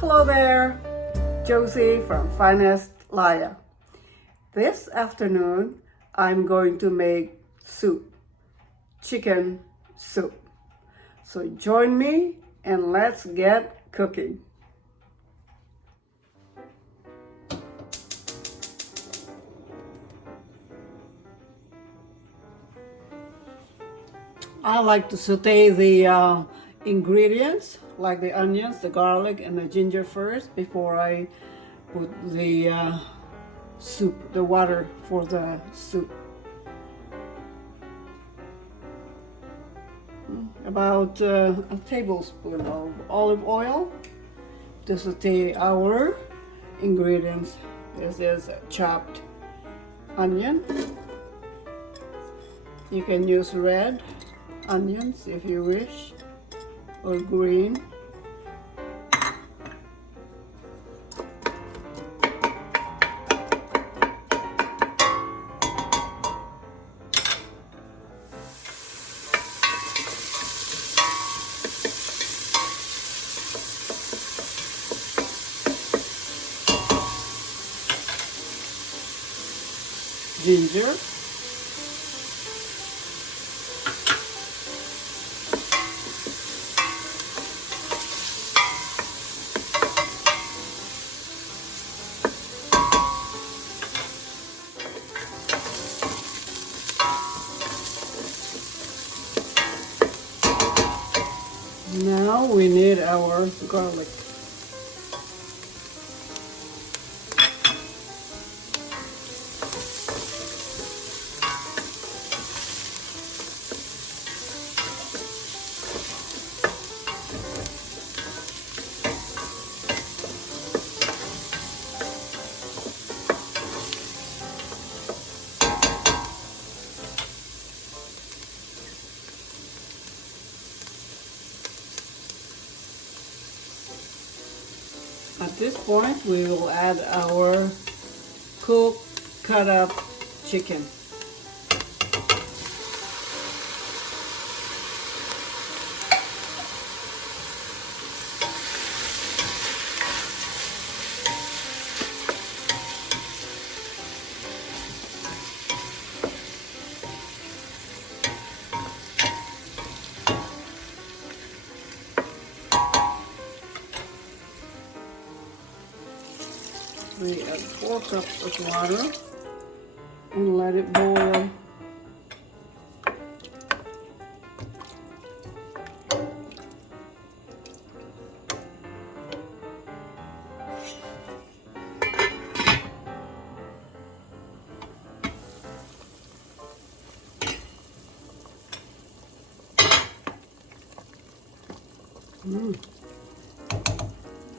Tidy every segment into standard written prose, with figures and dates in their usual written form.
Hello there, Josie from Finest Laya. This afternoon, I'm going to make soup, chicken soup. So join me and let's get cooking. I like to saute the ingredients like the onions, the garlic, and the ginger first before I put the soup, the water for the soup. About a tablespoon of olive oil to saute our ingredients. This is chopped onion. You can use red onions if you wish, or green. Ginger. Now we need our garlic. At this point, we will add our cooked, cut up chicken. We add 4 cups of water and let it boil.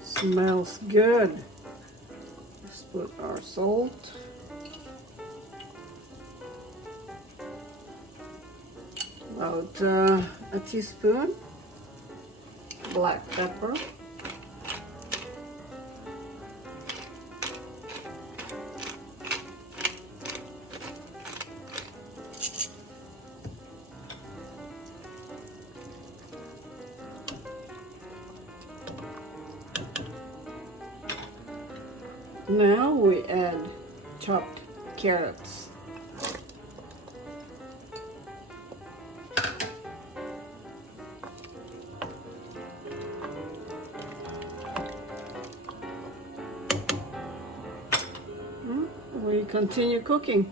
Smells good. Let's put our salt. About a teaspoon. Black pepper. Now we add chopped carrots. We continue cooking.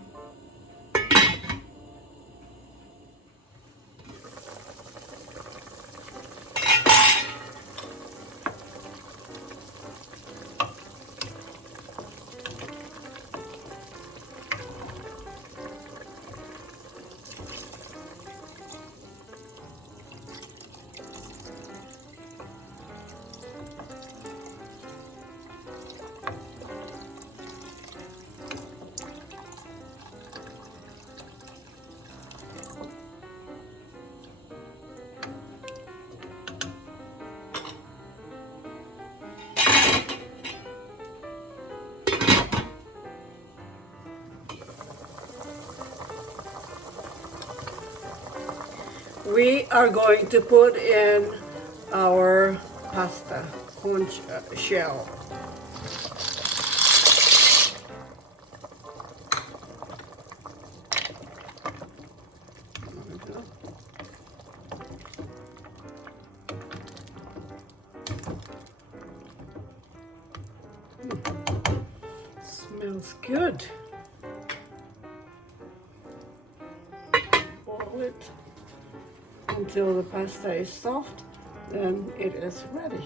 We are going to put in our pasta. conch shell. Smells good. Boil it until the pasta is soft, then it is ready.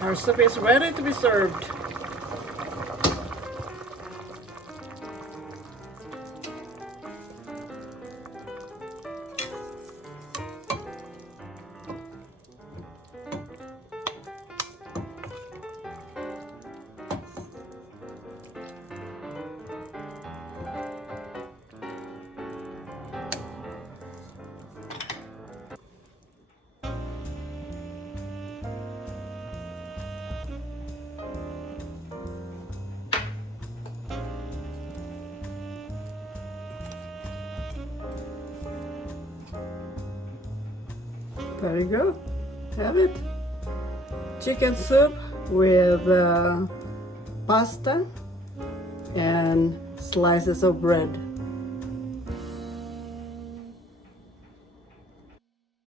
Our soup is ready to be served. There you go. Have it. Chicken soup with pasta and slices of bread.